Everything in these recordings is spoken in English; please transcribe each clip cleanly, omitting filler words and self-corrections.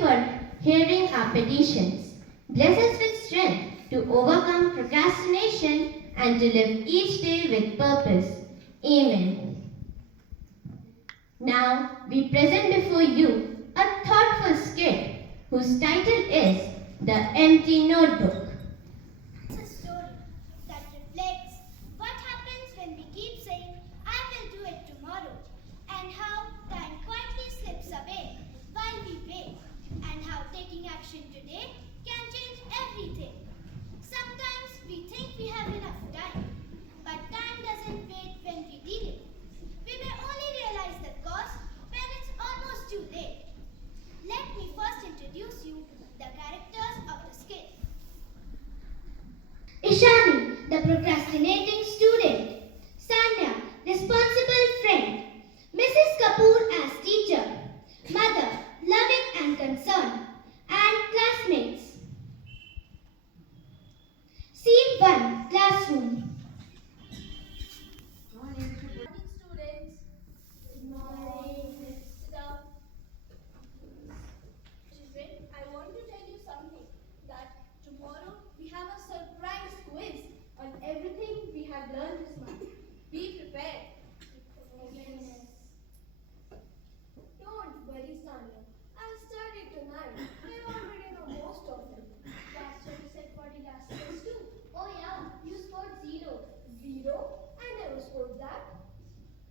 for hearing our petitions. Bless us with strength to overcome procrastination and to live each day with purpose. Amen. Now we present before you a thoughtful skit whose title is The Empty Notebook. It's a story that reflects what happens when we keep saying, I will do it tomorrow, and how time quietly slips away while we wait, and how taking action today can change everything. Sometimes we think we have enough time, but time doesn't wait when we delay. We may only realize the cost when it's almost too late. Let me first introduce you the characters of the skit. Ishani, the procrastinating student. Sanya, responsible friend. Mrs. Kapoor as teacher. Mother, loving and concerned. And classmates. Scene 1, classroom. Good morning, students. Good morning. Sit down. Children, I want to tell you something. That tomorrow we have a surprise quiz on everything we have learned this month. Be prepared. Yes. Don't worry, Sanya. I'll start it tonight. I already know most of it. That's what you said for the last quiz too. Oh yeah, you scored 0. Zero? I never scored that.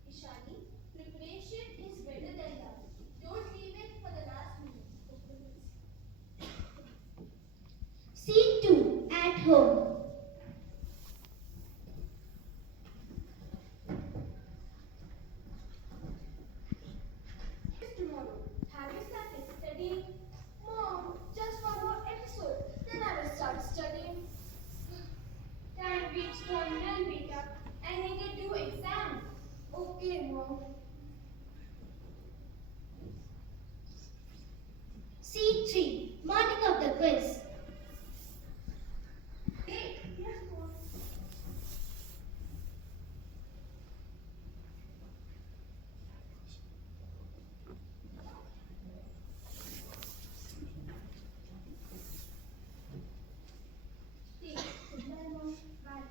Ishani, preparation is better than that. Don't leave it for the last minute. Scene 2, at home. Tomorrow, have you started studying? Mom, just one more episode, then I will start studying. Time beats one run, Beta. I need to do exam. Okay, Mom. Scene 3, morning of the quiz. Hey, yes, Mom. Goodbye, Mom. Bye.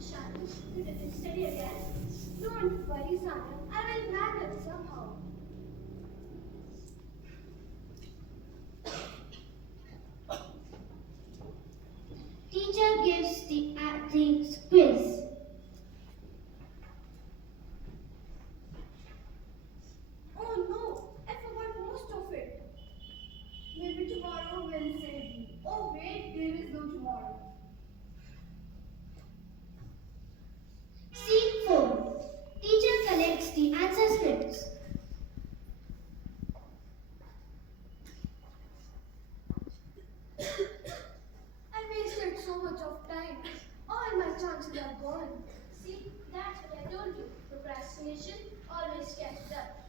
Shani, you didn't study again? Don't worry, Sanya. I will manage somehow. Teacher gives the quiz. Oh no, I forgot most of it. Maybe tomorrow will save me. Oh wait, there is no tomorrow. Scene 4, teacher collects the answer scripts. I wasted so much of time. All my chances are gone. See, that's what I told you. Procrastination always catches up.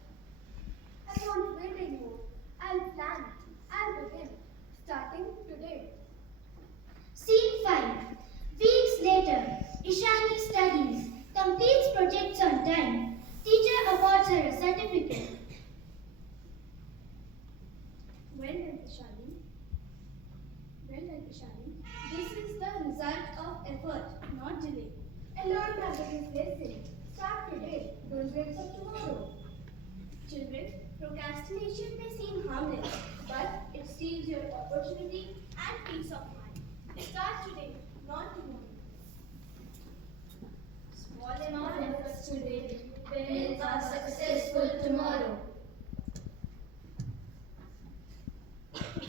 I won't wait anymore. I'll plan. I'll begin. Starting today. Scene 5, weeks later, Ishani studies, completes projects on time. Teacher awards her a certificate. Well done, Ishani. Well done, Ishani. This is the result of effort, not delay. I learned my biggest lesson. Start today. Don't wait for tomorrow. Children, procrastination may seem harmless, but it steals your opportunity and peace of mind. Start today.